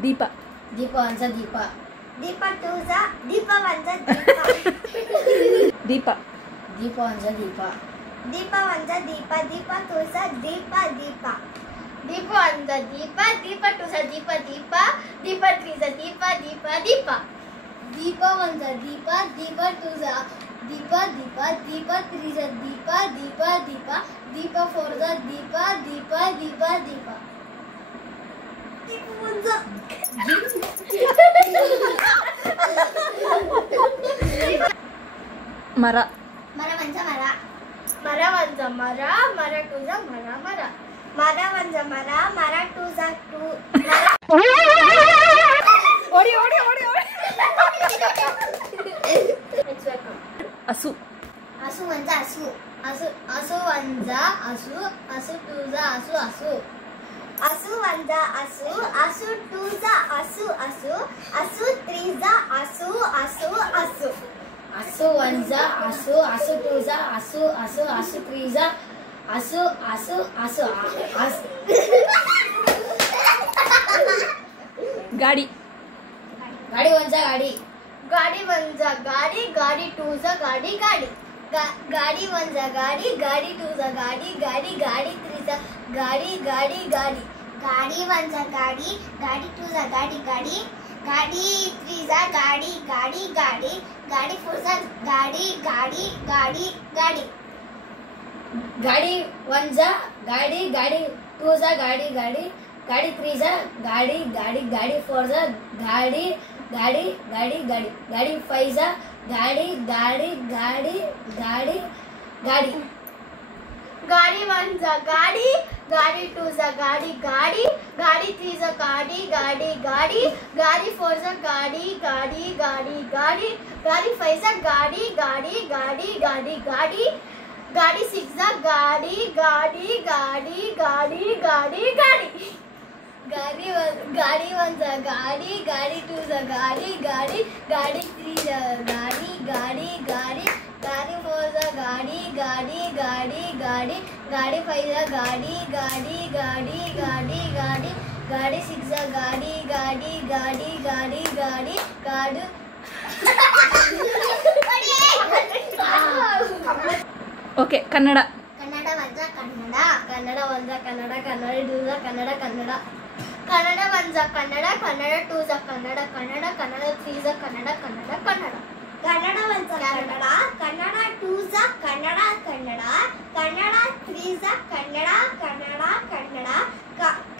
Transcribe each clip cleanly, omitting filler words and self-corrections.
ದೀಪ. ದೀಪ ಒಂದ ದೀಪ. ದೀಪ ಟೂಸ ದೀಪ ಒಂದ ದೀಪ. ದೀಪ. ದೀಪ ಒಂದ ದೀಪ. ದೀಪ ಒಂದ ದೀಪ. ದೀಪ ಟೂಸ ದೀಪ ದೀಪ. ದೀಪ ಒಂದ ದೀಪ. ದೀಪ ಟೂಸ ದೀಪ ದೀಪ. ದೀಪ ತ್ರೀಸ ದೀಪ ದೀಪ ದೀಪ. ದೀಪ ಒಂದ ದೀಪ. ದೀಪ ಟೂಸ ದೀಪ ದೀಪ. ದೀಪ ತ್ರೀಸ ದೀಪ ದೀಪ ದೀಪ. ದೀಪ ಫೋರ್ಸ ದೀಪ ದೀಪ ದೀಪ ದೀಪ. ದೀಪ ಒಂದ ಮರ. ಮರ ಒಂದ ಮರ. ಮರ ಒಂದ ಮರ. ಮರ ಟೂಸ ಮರ ಮರ. ಮರ ಒಂದ ಮರ. ಮರ ಟೂಸ ಟೂ. ಓಡಿ ಓಡಿ ಓಡಿ ಓಡಿ. ಹಸು. ಹಸು ಒಂದ ಹಸು. ಹಸು ಹಸು ಒಂದ ಹಸು. ಹಸು ಟೂಸ ಹಸು ಹಸು. ಹಸು ಒಂದ ಹಸು. ಹಸು ಟೂಸ ಹಸು ಹಸು. ಹಸು ತ್ರೀಸ ಹಸು ಹಸು ಹಸು. ಹಸು ಒಂದ ಹಸು. ಹಸು ಟೂಸ ಹಸು ಹಸು. ಹಸು ತ್ರೀಸ ಹಸು ಹಸು ಹಸು. ಗಾಡಿ. ಗಾಡಿ ಒಂದ ಗಾಡಿ. ಗಾಡಿ ಒಂದ ಗಾಡಿ. ಗಾಡಿ ಟೂಸ ಗಾಡಿ ಗಾಡಿ. ಗಾಡಿ ಒಂದ ಗಾಡಿ. ಗಾಡಿ ಟೂಸ ಗಾಡಿ ಗಾಡಿ. ಗಾಡಿ ತ್ರೀಸ ಗಾಡಿ ಗಾಡಿ ಗಾಡಿ. ಗಾಡಿ ಒಂದ ಗಾಡಿ. ಗಾಡಿ ಟೂಸ ಗಾಡಿ ಗಾಡಿ. ಗಾಡಿ ತ್ರೀಸ ಗಾಡಿ ಗಾಡಿ ಗಾಡಿ. ಗಾಡಿ ಫೋರ್ಸ ಗಾಡಿ ಗಾಡಿ ಗಾಡಿ ಗಾಡಿ. ಗಾಡಿ ಒಂದ ಗಾಡಿ. ಗಾಡಿ ಟೂಸ ಗಾಡಿ ಗಾಡಿ. ಗಾಡಿ ತ್ರೀಸ ಗಾಡಿ ಗಾಡಿ. ಗಾಡಿ ಫೋರ್ಸ ಗಾಡಿ ಗಾಡಿ ಗಾಡಿ ಗಾಡಿ. ಗಾಡಿ ಫೈವ್ಸ ಗಾಡಿ ಗಾಡಿ ಗಾಡಿ ಗಾಡಿ ಗಾಡಿ. ಗಾಡಿ ಒಂದ ಗಾಡಿ. ಗಾಡಿ ಟೂಸ ಗಾಡಿ ಗಾಡಿ. ಗಾಡಿ ತ್ರೀಸ ಗಾಡಿ ಗಾಡಿ ಗಾಡಿ. ಗಾಡಿ ಫೋರ್ಸ ಗಾಡಿ ಗಾಡಿ ಗಾಡಿ ಗಾಡಿ. ಗಾಡಿ ಫೈವ್ಸ ಗಾಡಿ ಗಾಡಿ ಗಾಡಿ ಗಾಡಿ ಗಾಡಿ. ಗಾಡಿ ಸಿಕ್ಸ ಗಾಡಿ ಗಾಡಿ ಗಾಡಿ ಗಾಡಿ ಗಾಡಿ ಗಾಡಿ. ಗಾಡಿ ಒಂದ ಗಾಡಿ. ಗಾಡಿ ಟೂಸ ಗಾಡಿ ಗಾಡಿ. ಗಾಡಿ ತ್ರೀಸ ಗಾಡಿ ಗಾಡಿ ಗಾಡಿ. ಗಾಡಿ ಫೋರ್ಸ ಗಾಡಿ ಗಾಡಿ ಗಾಡಿ ಗಾಡಿ. ಗಾಡಿ ಫೈವ್ಸ ಗಾಡಿ ಗಾಡಿ ಗಾಡಿ ಗಾಡಿ ಗಾಡಿ. ಗಾಡಿ ಸಿಕ್ಸ ಗಾಡಿ ಗಾಡಿ ಗಾಡಿ ಗಾಡಿ ಗಾಡಿ ಗಾಡಿ. ಓಕೆ. ಕನ್ನಡ. ಕನ್ನಡ ಒಂದ ಕನ್ನಡ. ಕನ್ನಡ ಒಂದ ಕನ್ನಡ. ಕನ್ನಡ ಟೂಸ ಕನ್ನಡ ಕನ್ನಡ. ಕನ್ನಡ ಒಂದ ಕನ್ನಡ. ಕನ್ನಡ ಟೂಸ ಕನ್ನಡ ಕನ್ನಡ. ಕನ್ನಡ ತ್ರೀಸ ಕನ್ನಡ ಕನ್ನಡ ಕನ್ನಡ. ಕನ್ನಡ ಒಂದ ಕನ್ನಡ. ಕನ್ನಡ ಟೂಸ ಕನ್ನಡ ಕನ್ನಡ. ಕನ್ನಡ ತ್ರೀಸ ಕನ್ನಡ ಕನ್ನಡ ಕನ್ನಡ.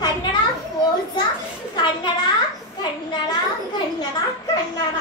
ಕನ್ನಡ ಫೋರ್ಸ ಕನ್ನಡ ಕನ್ನಡ ಕನ್ನಡ ಕನ್ನಡ.